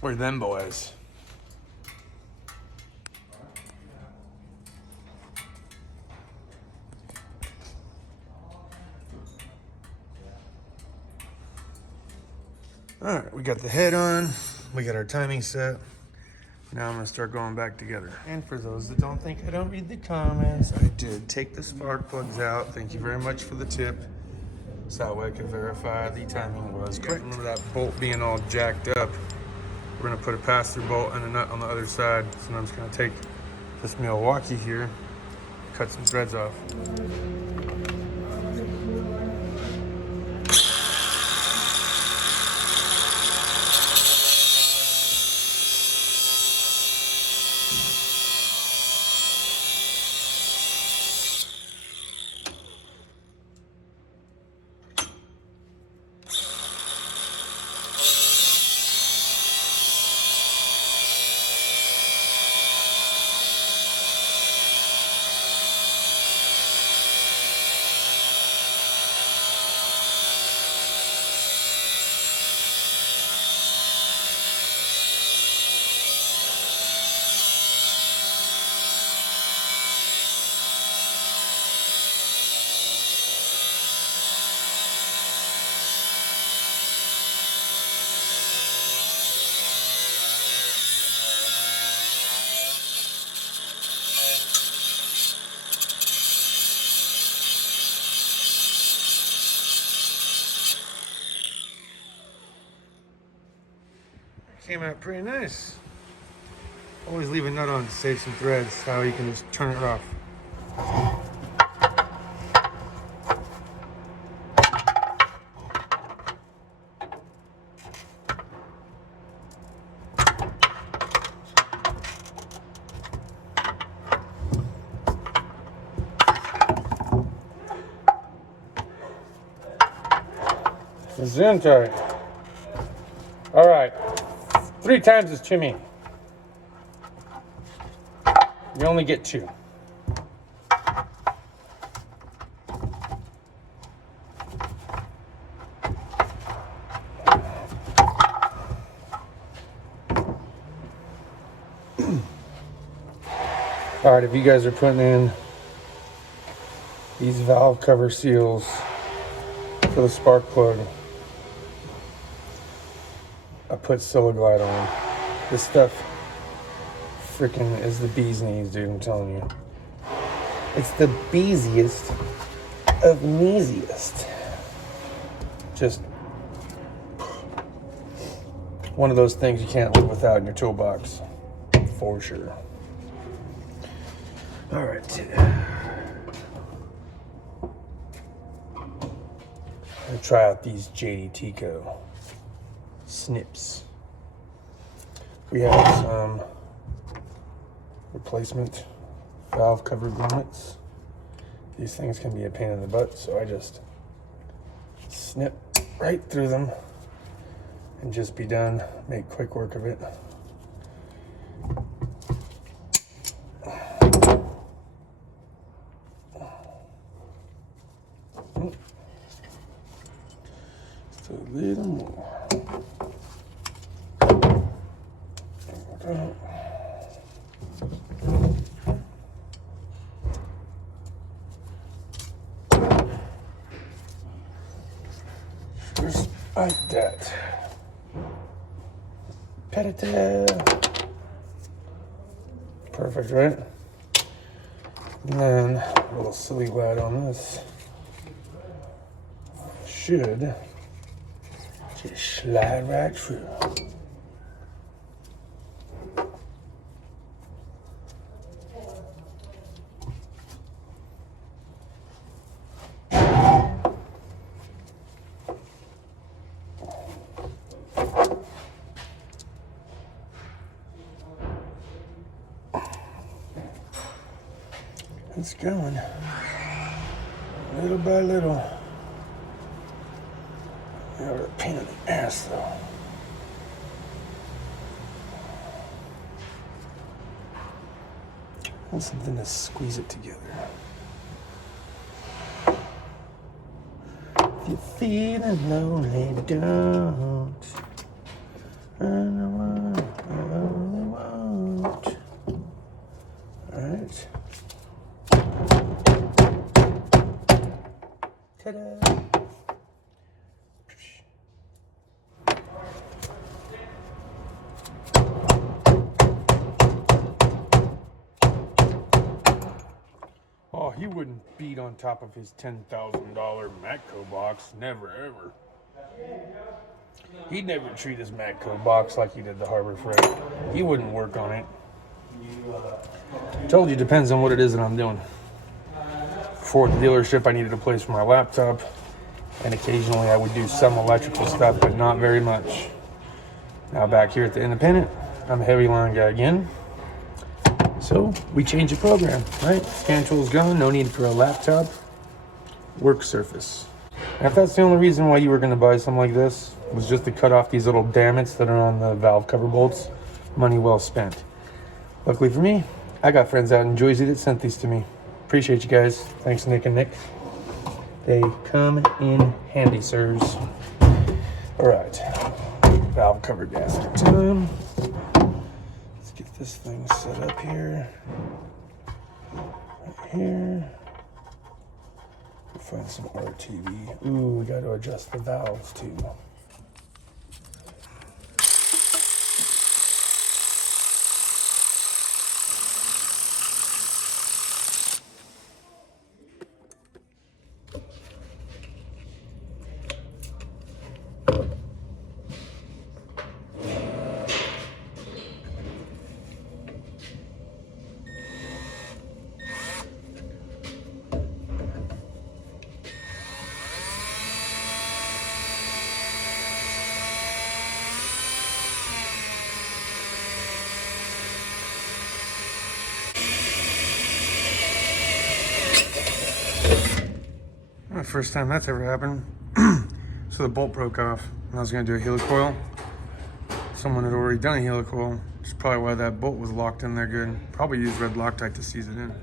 Where them boys? All right, we got the head on. We got our timing set. Now I'm gonna start going back together. And for those that don't think I don't read the comments, I did take the spark plugs out. Thank you very much for the tip. So that way I could verify the timing was correct. Remember that bolt being all jacked up. We're gonna put a pass-through bolt and a nut on the other side. So now I'm just gonna take this Milwaukee here, cut some threads off. Came out pretty nice. Always leave a nut on to save some threads, how you can just turn it off. Zoom tight. All right. 3 times as chimney. You only get 2. All right, if you guys are putting in these valve cover seals for the spark plug, I put Siliglide on. This stuff freaking is the bee's knees, dude, I'm telling you. It's the beesiest of kneesiest. Just one of those things you can't live without in your toolbox, for sure. All right. I'm gonna try out these JD Tico snips. We have some replacement valve cover grommets. These things can be a pain in the butt, so I just snip right through them and just be done. Make quick work of it. Just a little more. Just like that. Pet-a-ta. Perfect, right? And then a little Siliglide on this. Should just slide right through. It's going little by little. You're a pain in the ass, though. I want something to squeeze it together. If you're feeling lonely, don't run away. wouldn't beat on top of his $10,000 Matco box. Never, ever. He'd never treat his Matco box like he did the Harbor Freight. He wouldn't work on it. Told you, depends on what it is that I'm doing. For the dealership, I needed a place for my laptop. And occasionally I would do some electrical stuff, but not very much. Now back here at the independent, I'm a heavy line guy again. So we change the program, right? Scan tool's gone, no need for a laptop. Work surface. And if that's the only reason why you were gonna buy something like this, was just to cut off these little dammits that are on the valve cover bolts, money well spent. Luckily for me, I got friends out in Jersey that sent these to me. Appreciate you guys. Thanks, Nick and Nick. They come in handy, sirs. All right, valve cover gasket time. Let's get this thing set up here. Right here. We'll find some RTV. Ooh, we got to adjust the valves too. First time that's ever happened. So the bolt broke off and I was gonna do a helicoil. Someone had already done a helicoil, which is probably why that bolt was locked in there good. Probably used red Loctite to seize it in.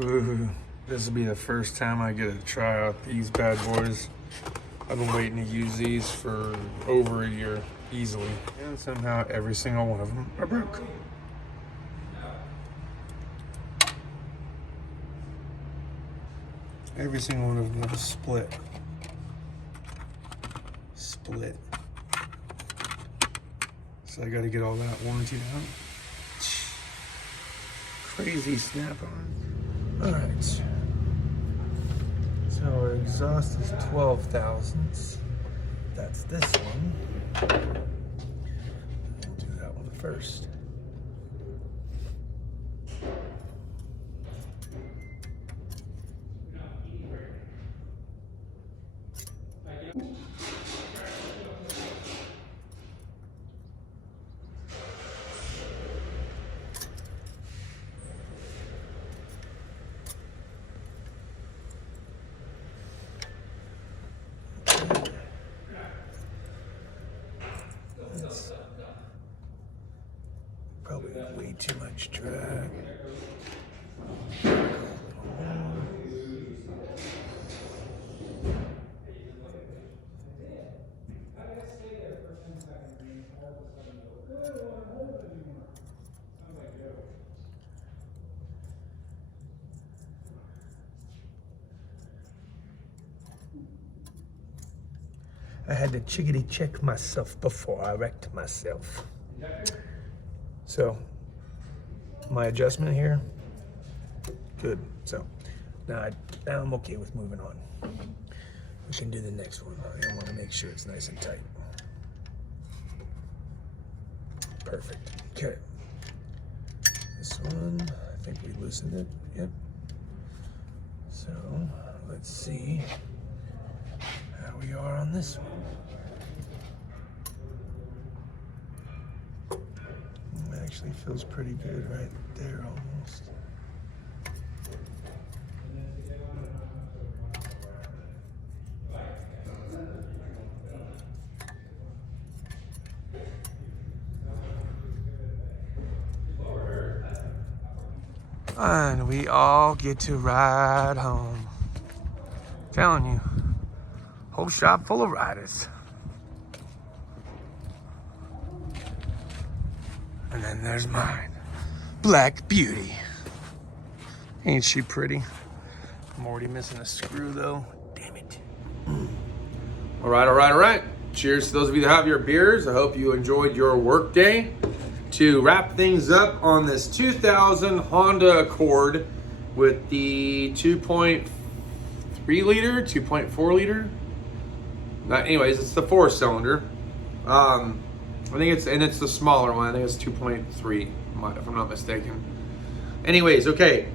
Ooh, this will be the first time I get to try out these bad boys. I've been waiting to use these for over a year, easily. And somehow every single one of them are broke. Every single one of them is split. Split. So I gotta get all that warranted out. Crazy snap-on. All right, so our exhaust is 12 thousandths. That's this one. We'll do that one first. Probably way too much drag. I had to chickadee check myself before I wrecked myself. So, my adjustment here. Good. So now I'm okay with moving on. We can do the next one. I want to make sure it's nice and tight. Perfect. Okay. This one, I think we loosened it. Yep. So let's see how we are on this one. It actually feels pretty good right there almost. And we all get to ride home. Telling you, whole shop full of riders. And then there's mine, Black Beauty. Ain't she pretty? I'm already missing a screw though. Damn it. All right. Cheers to those of you that have your beers. I hope you enjoyed your work day. To wrap things up on this 2000 Honda Accord with the 2.3 liter, 2.4 liter. Anyways, it's the 4-cylinder. I think it's the smaller one. I think it's 2.3, if I'm not mistaken. Anyways, okay.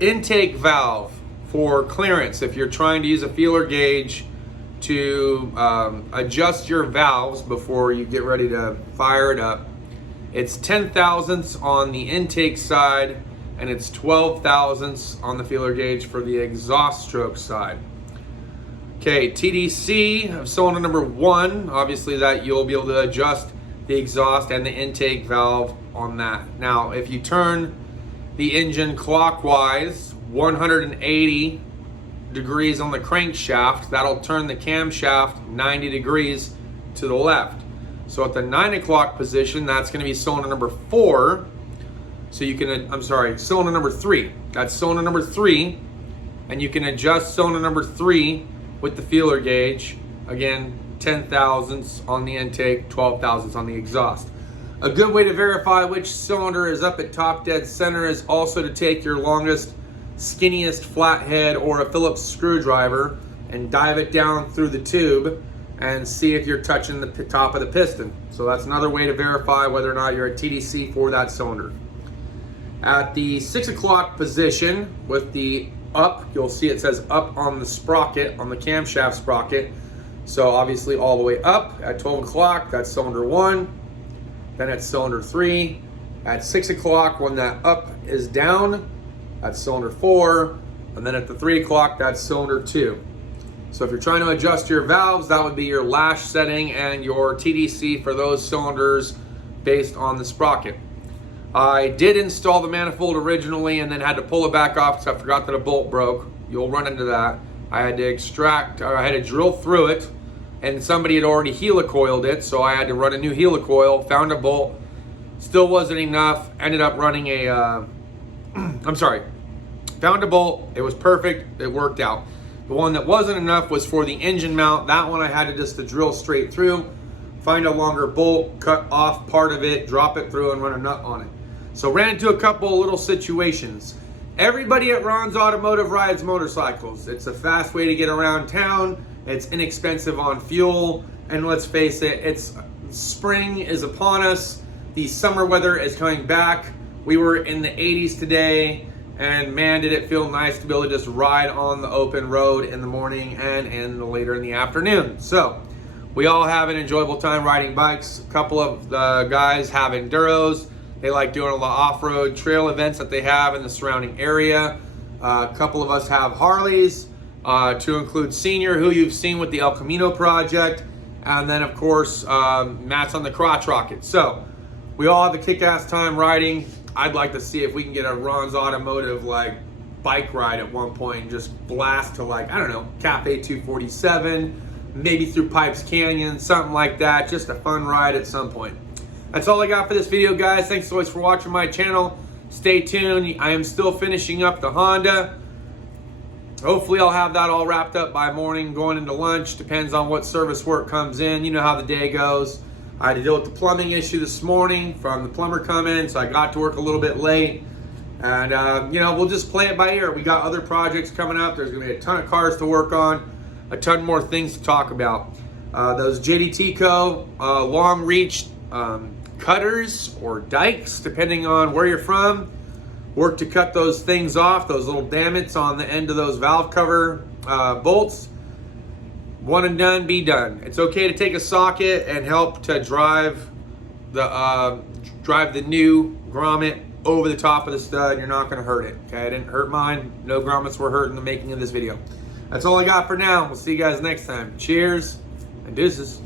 Intake valve for clearance. If you're trying to use a feeler gauge to adjust your valves before you get ready to fire it up, it's 10 thousandths on the intake side, and it's 12 thousandths on the feeler gauge for the exhaust stroke side. Okay, TDC of cylinder number 1, obviously that you'll be able to adjust the exhaust and the intake valve on that. Now, if you turn the engine clockwise 180 degrees on the crankshaft, that'll turn the camshaft 90 degrees to the left. So at the 9 o'clock position, that's going to be cylinder number 4. So you can, cylinder number 3. That's cylinder number 3. And you can adjust cylinder number 3 with the feeler gauge. Again, 10 thousandths on the intake, 12 thousandths on the exhaust. A good way to verify which cylinder is up at top dead center is also to take your longest, skinniest flathead or a Phillips screwdriver and dive it down through the tube and see if you're touching the top of the piston. So that's another way to verify whether or not you're at TDC for that cylinder. At the 6 o'clock position with the up, you'll see it says up on the sprocket, on the camshaft sprocket. So obviously all the way up. At 12 o'clock, that's cylinder 1. Then at cylinder 3. At 6 o'clock, when that up is down, that's cylinder 4. And then at the 3 o'clock, that's cylinder 2. So if you're trying to adjust your valves, that would be your lash setting and your TDC for those cylinders based on the sprocket. I did install the manifold originally and then had to pull it back off because I forgot that a bolt broke. You'll run into that. I had to drill through it, and somebody had already helicoiled it, so I had to run a new helicoil, found a bolt, still wasn't enough, ended up running found a bolt, it was perfect, it worked out. The one that wasn't enough was for the engine mount. That one I had to just drill straight through, find a longer bolt, cut off part of it, drop it through, and run a nut on it. So ran into a couple of little situations. Everybody at Ron's Automotive rides motorcycles. It's a fast way to get around town. It's inexpensive on fuel. And let's face it, spring is upon us. The summer weather is coming back. We were in the 80s today. And man, did it feel nice to be able to just ride on the open road in the morning and later in the afternoon. So we all have an enjoyable time riding bikes. A couple of the guys have enduros. They like doing a lot of off-road trail events that they have in the surrounding area. A couple of us have Harleys, to include Senior, who you've seen with the El Camino project. And then of course, Matt's on the crotch rocket. So we all have a kick-ass time riding. I'd like to see if we can get a Ron's Automotive bike ride at one point and just blast to Cafe 247, maybe through Pipes Canyon, something like that. Just a fun ride at some point. That's all I got for this video, guys. Thanks so much for watching my channel. Stay tuned. I am still finishing up the Honda. Hopefully I'll have that all wrapped up by morning going into lunch. Depends on what service work comes in. You know how the day goes. I had to deal with the plumbing issue this morning from the plumber coming, so I got to work a little bit late. And you know, we'll just play it by ear. We got other projects coming up. There's gonna be a ton of cars to work on, a ton more things to talk about. Those JDT Co. Long reach cutters or dikes, depending on where you're from, work to cut those things off, those little dammits on the end of those valve cover bolts. One and done, be done. It's okay to take a socket and help to drive the new grommet over the top of the stud. You're not gonna hurt it, okay? I didn't hurt mine. No grommets were hurt in the making of this video. That's all I got for now. We'll see you guys next time. Cheers and deuces.